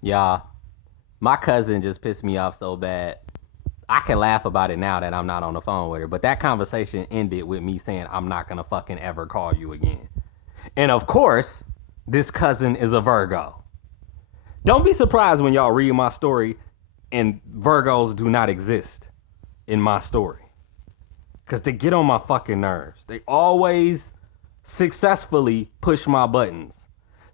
Yeah, my cousin just pissed me off so bad. I can laugh about it now that I'm not on the phone with her, but that conversation ended with me saying I'm not gonna fucking ever call you again. And of course, this cousin is a Virgo. Don't be surprised when y'all read my story and Virgos do not exist in my story. Because they get on my fucking nerves. They always successfully push my buttons.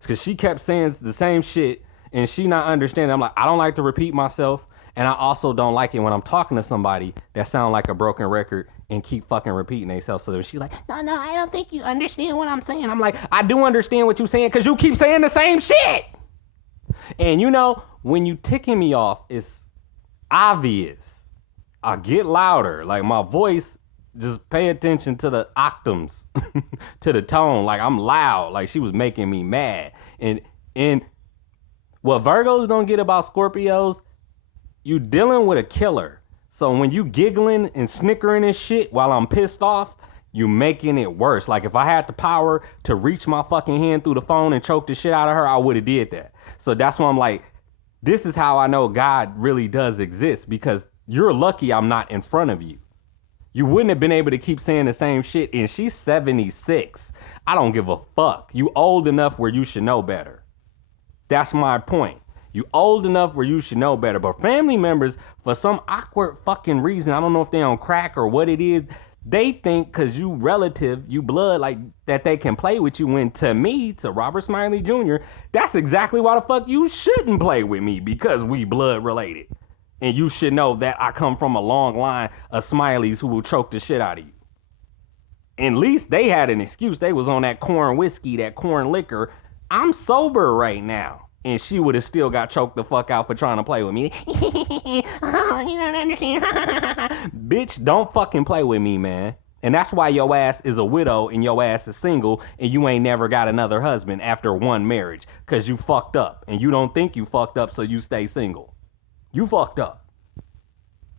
Because she kept saying the same shit and she not understanding. I'm like, I don't like to repeat myself. And I also don't like it when I'm talking to somebody that sound like a broken record and keep fucking repeating themselves. So she's like, no, I don't think you understand what I'm saying. I'm like, I do understand what you're saying because you keep saying the same shit. And you know, when you ticking me off, it's obvious. I get louder. Like my voice, just pay attention to the octaves, to the tone. Like I'm loud. Like she was making me mad. And what Virgos don't get about Scorpios, you dealing with a killer. So when you giggling and snickering and shit while I'm pissed off, you making it worse. Like if I had the power to reach my fucking hand through the phone and choke the shit out of her, I would have did that. So that's why I'm like, this is how I know God really does exist because you're lucky I'm not in front of you. You wouldn't have been able to keep saying the same shit. And she's 76. I don't give a fuck. You old enough where you should know better. That's my point. You old enough where you should know better. But family members, for some awkward fucking reason, I don't know if they on crack or what it is, they think because you relative, you blood, like that they can play with you. When to me, to Robert Smiley Jr., that's exactly why the fuck you shouldn't play with me because we blood related. And you should know that I come from a long line of Smileys who will choke the shit out of you. At least they had an excuse. They was on that corn whiskey, that corn liquor. I'm sober right now. And she would have still got choked the fuck out for trying to play with me. Oh, you don't understand. Bitch, don't fucking play with me, man. And that's why your ass is a widow and your ass is single and you ain't never got another husband after one marriage. Cause you fucked up. And you don't think you fucked up, so you stay single. You fucked up.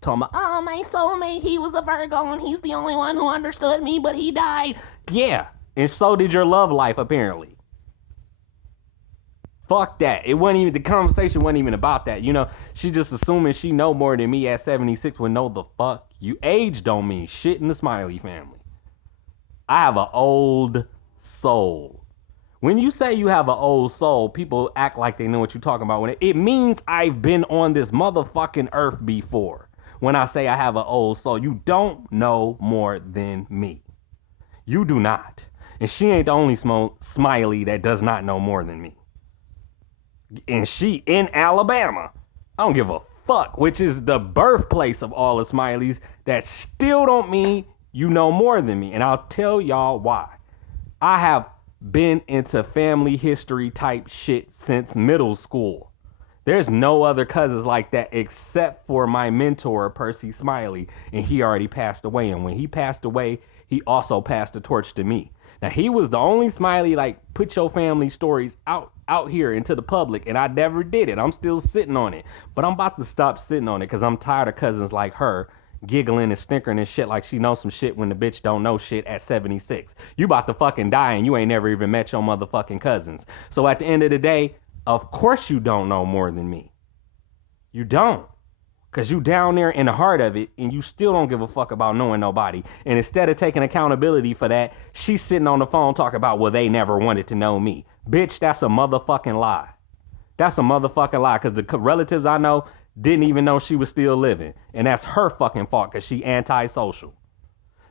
Talking about, oh, my soulmate, he was a Virgo and he's the only one who understood me, but he died. Yeah, and so did your love life, apparently. Fuck that. It wasn't even, the conversation wasn't even about that. You know, she just assuming she know more than me at 76 would know the fuck. You age don't mean shit in the Smiley family. I have an old soul. When you say you have an old soul, people act like they know what you're talking about. When it means I've been on this motherfucking earth before. When I say I have an old soul, you don't know more than me. You do not. And she ain't the only Smiley that does not know more than me. And she in Alabama. I don't give a fuck, which is the birthplace of all the Smileys. That still don't mean you know more than me. And I'll tell y'all why. I have been into family history type shit since middle school. There's no other cousins like that except for my mentor, Percy Smiley, and he already passed away. And when he passed away, he also passed the torch to me. Now he was the only Smiley like put your family stories out here into the public, and I never did it. I'm still sitting on it, but I'm about to stop sitting on it because I'm tired of cousins like her giggling and snickering and shit like she knows some shit when the bitch don't know shit at 76. You about to fucking die and you ain't never even met your motherfucking cousins. So at the end of the day, of course you don't know more than me. You don't. Cause you down there in the heart of it and you still don't give a fuck about knowing nobody. And instead of taking accountability for that, she's sitting on the phone talking about, well, they never wanted to know me. Bitch, that's a motherfucking lie. That's a motherfucking lie. Cause the relatives I know didn't even know she was still living. And that's her fucking fault cause she antisocial.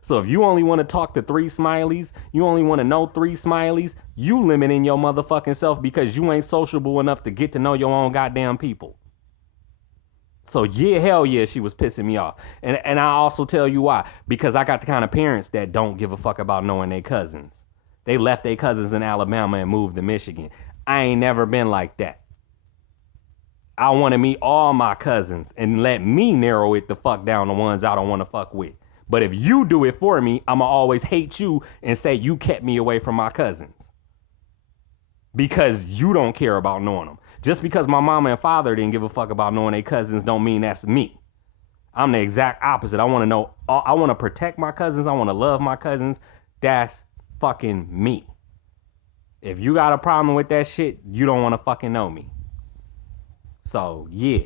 So if you only want to talk to three Smileys, you only want to know three Smileys, you limiting your motherfucking self because you ain't sociable enough to get to know your own goddamn people. So yeah, hell yeah, she was pissing me off. And I also tell you why. Because I got the kind of parents that don't give a fuck about knowing their cousins. They left their cousins in Alabama and moved to Michigan. I ain't never been like that. I want to meet all my cousins and let me narrow it the fuck down to ones I don't want to fuck with. But if you do it for me, I'ma always hate you and say you kept me away from my cousins. Because you don't care about knowing them. Just because my mama and father didn't give a fuck about knowing their cousins don't mean that's me. I'm the exact opposite. I want to know, I want to protect my cousins. I want to love my cousins. That's fucking me. If you got a problem with that shit, you don't want to fucking know me. So yeah.